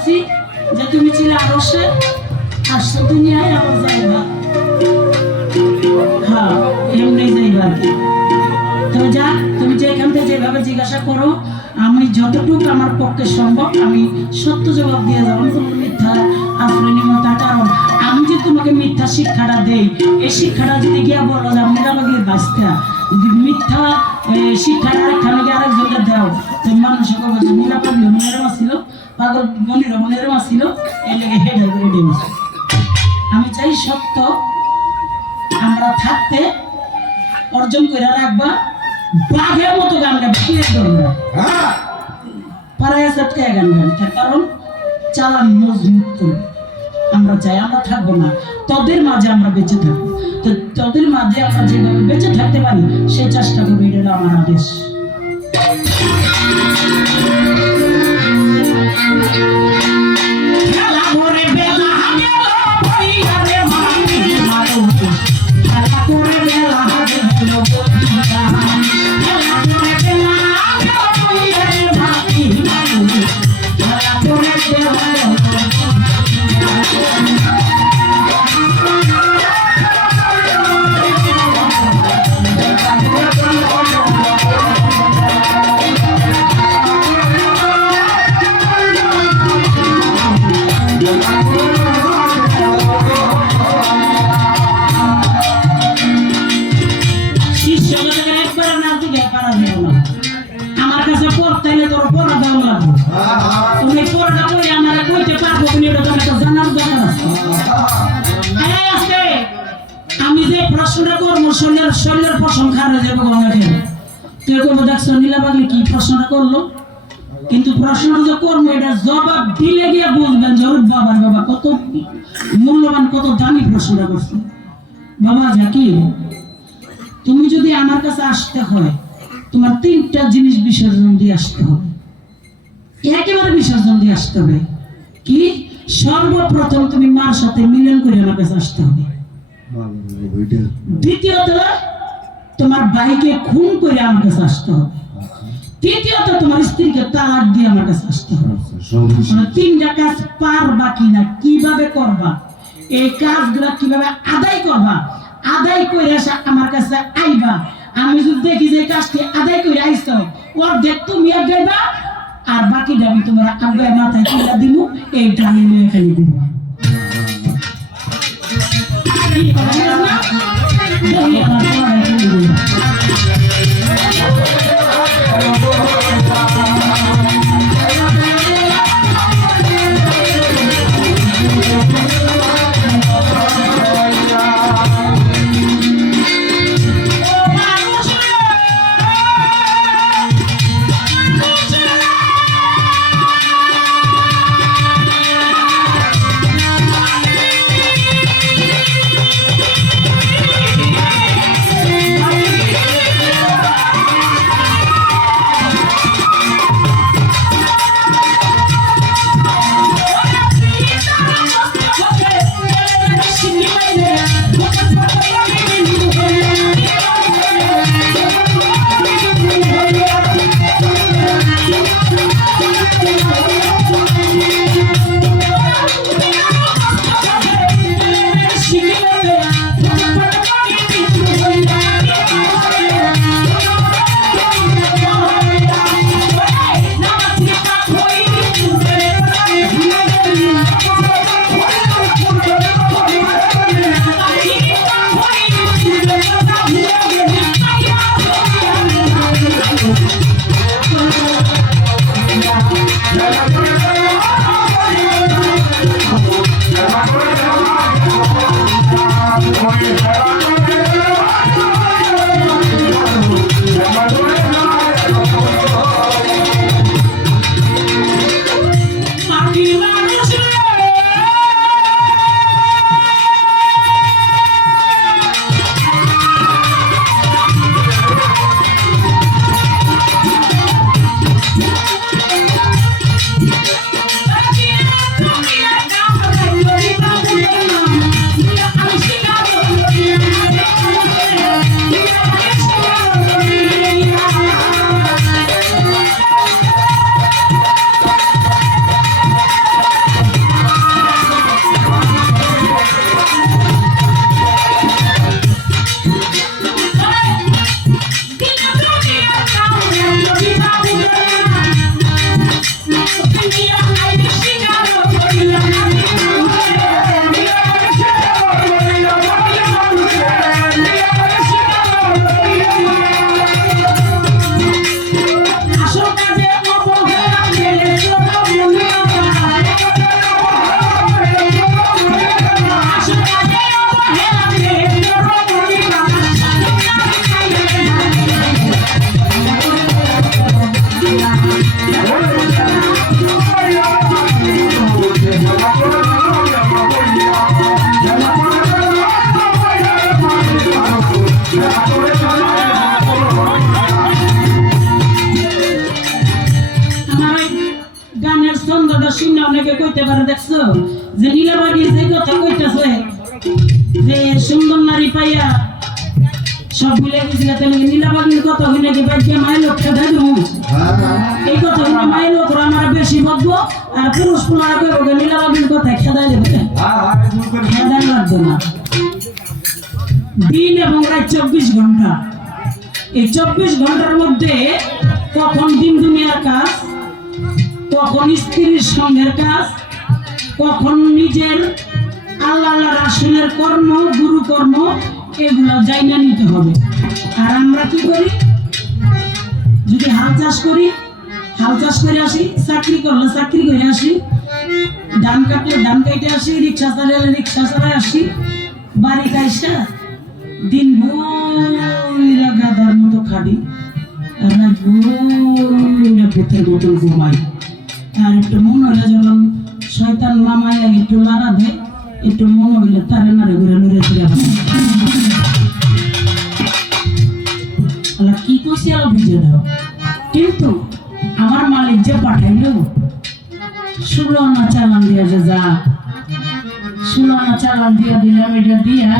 বলছি যে তুমি ছিলে আরশে, আসছো দুনিয়ায় আবার যাইবা। হ্যাঁ, এমনি যাইবা আর কি। তো যা, তুমি যে এখান থেকে যেভাবে জিজ্ঞাসা করো, আমি যতটুকু আমার পক্ষে সম্ভব আমি সত্য জবাব দিয়ে যাবো। আমি তোমাকে মিথ্যা আশ্রয় নিব তার কারণ আমি যে তোমাকে মিথ্যা শিক্ষাটা দেই, এই শিক্ষাটা যদি গিয়া বলো যে আমি নিরাপদে বাঁচতে, যদি মিথ্যা শিক্ষাটা আরেকখানে গিয়ে আরেকজনকে দাও, তুমি মানুষের বলবো যে নিরাপদ মনেরও ছিল, পাগল মনেরও ছিল, এই লেগে হেডে করে দিয়েছে। আমি চাই সত্য আমরা থাকতে অর্জন করে রাখবা, বাঘের মতো গান গাবে, কি করবে পাড়ায় সটকে গান গাবে, তার কারণ চালান মজমুক্ত আমরা চাই। আমরা থাকবো না, তোদের মাঝে আমরা বেঁচে থাকবো। তো তোদের মাঝে আমরা যেভাবে বেঁচে থাকতে পারি সেই চেষ্টা করবো, এটা আমার আদেশ। আমার কাছে পড়তে তোর পড়া দাও লাগবে, তুমি পড়াটা করে আমার কইতে পারবো, তুমি এটা তোমাকে জানার দরকার আছে। আমি যে প্রশ্নটা করবো শরীরের প্রশ্ন খারাপ হয়ে যাবে গঙ্গাকে, তুই করবো দেখছো নীলা পাগলি কি প্রশ্নটা করলো, কিন্তু প্রশ্নটা যে করবো এটা জবাব দিলে গিয়ে বুঝবেন যে বাবার বাবা কত মূল্যবান, কত দামি প্রশ্নটা করছে। বাবা জাকি, তুমি যদি আমার কাছে আসতে হয় তোমার তিনটা জিনিস বিসর্জন দিয়ে আসতে হবে, একেবারে বিসর্জন দিয়ে আসতে হবে। কি? সর্বপ্রথম তুমি মার সাথে মিলন করে আমার কাছে আসতে হবে। দ্বিতীয়ত তোমার ভাইকে খুন করে আমার কাছে আসতে হবে। তৃতীয়ত তোমার স্ত্রীকে তালাক দিয়ে আমার কাছে আসতে হবে। তিনটা কাজ পারবা কিনা, কিভাবে করবা, এই কাজগুলা কিভাবে আদায় করবা, আদায় করে আসা আমার কাছে আইবা। আমি যদি দেখি যে কাজটি আদায় করে আইস ওর দেখ তুমি আগাইবা, আর বাকিটা আমি তোমার আগায় মাথায় তুলে দিব, এইটা আমি এখানে দিব। অনেকে কইতে পারে দেখছো যে নীলাবাগি যে কথা কইতাছে যে সুন্দর নারী পাইয়া সব ভুলে গেছিল তাহলে নীলাবাগির কথা হই নাকি বাইকে মাইল খেদা দেবো এই কথা হইলে মাইল ওরা আমার বেশি বলবো আর পুরুষ পুনারা কইব নীলাবাগির কথা খেদা দেবে খেদা লাগবে না দিন এবং রাত 24 ঘন্টা এই 24 ঘন্টার মধ্যে কখন দিন দুনিয়ার কাজ কখন স্ত্রীর সঙ্গের কাজ কখন নিজের আল্লাহ রাসূলের কর্ম গুরু কর্ম এগুলো জাইনা নিতে হবে আর আমরা কি করি যদি হাল চাষ করি হাল চাষ করে আসি চাকরি করলে চাকরি করে আসি ধান কাটলে ধান কাটে আসি রিক্সা চালালে রিক্সা চালায় আসি বাড়ি খাইসা দিন ভোর গাদার মতো খাড়ি আর রাত ভোর ভূতের মতন ঘুমাই আর একটু মন হইলে যখন শয়তান মামায় একটু লাড়া দেয় একটু মন হইলে তারে নারে ঘুরে নুরে ফিরে কি কইছি আলো বুঝে দাও কিন্তু আমার মালিক যে পাঠাইলো 16 আনা চালান দিয়া যে যা 16 আনা চালান দিয়া দিলাম এটা দিয়া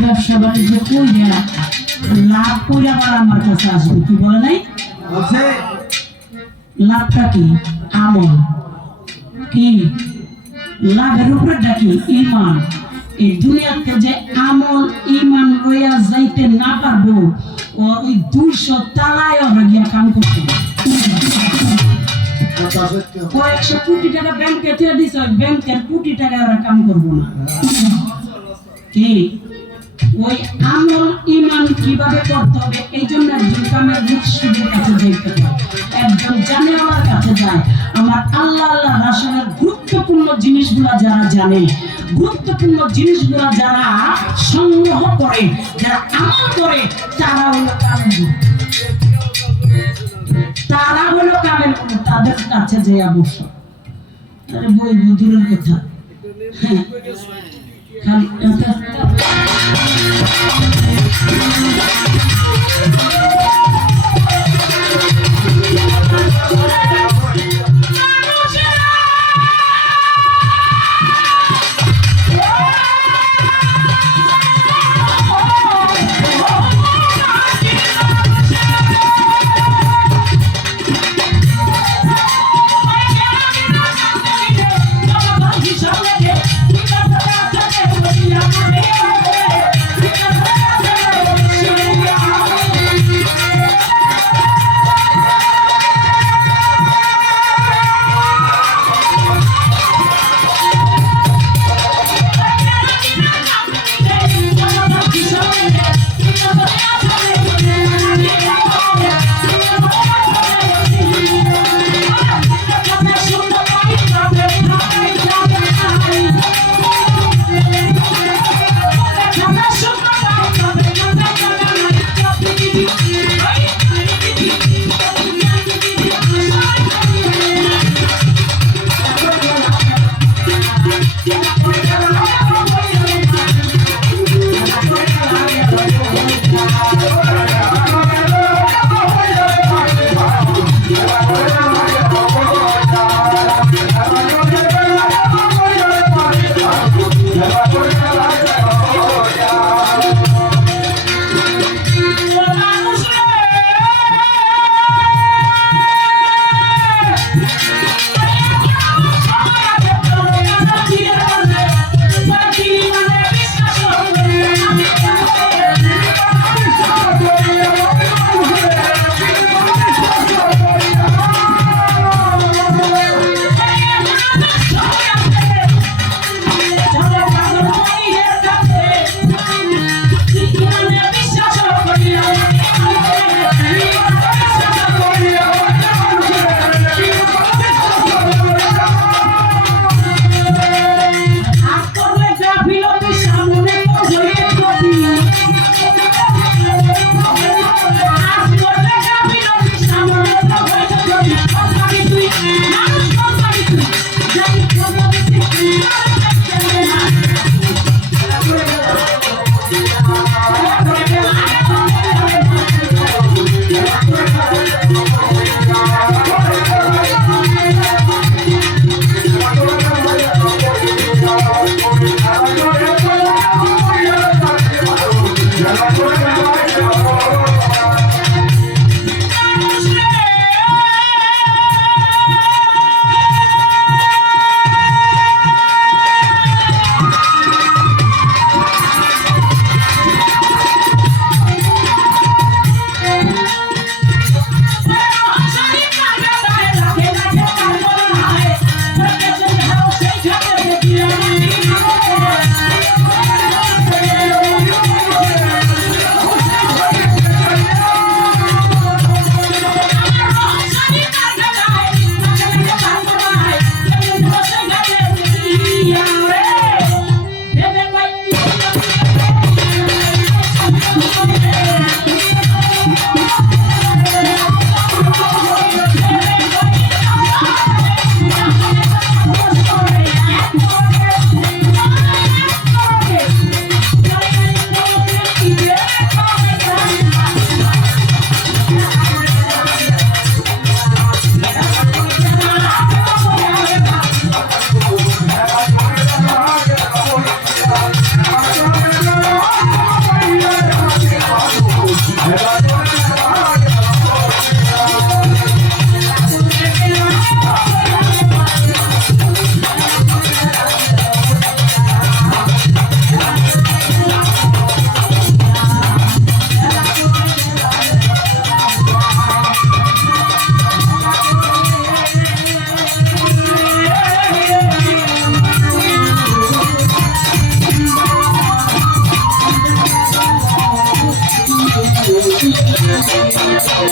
ব্যবসা বাণিজ্য কইরা লাভ কইরা আবার আমার কাছে আসবে কি বলে নাই লাভটা কি আমল কি লাভের উপরে ডাকি ইমান এই দুনিয়াতে যে আমল ইমান লইয়া যাইতে না পারবো ওই 200 তালায় গিয়া কাম করতে কয়েকশো কোটি টাকা ব্যাংকে দিয়ে দিস ব্যাংকের কোটি টাকা ওরা কাম করবো না কি ওই আমল ইমান কিভাবে করতে হবে এই জন্য একজন কামের মুর্শিদের কাছে যাইতে হয় একজন জানে আমার কাছে যায় আমার আল্লাহ রাসূলের গুরুত্বপূর্ণ জিনিসগুলা যারা জানে গুরুত্বপূর্ণ জিনিসগুলা যারা সংগ্রহ করে যারা আমল করে তারা হলো কামেল তাদের কাছে যে আবশ্যক আরে বই বুদুরের কথা হ্যাঁ খালি Thank you.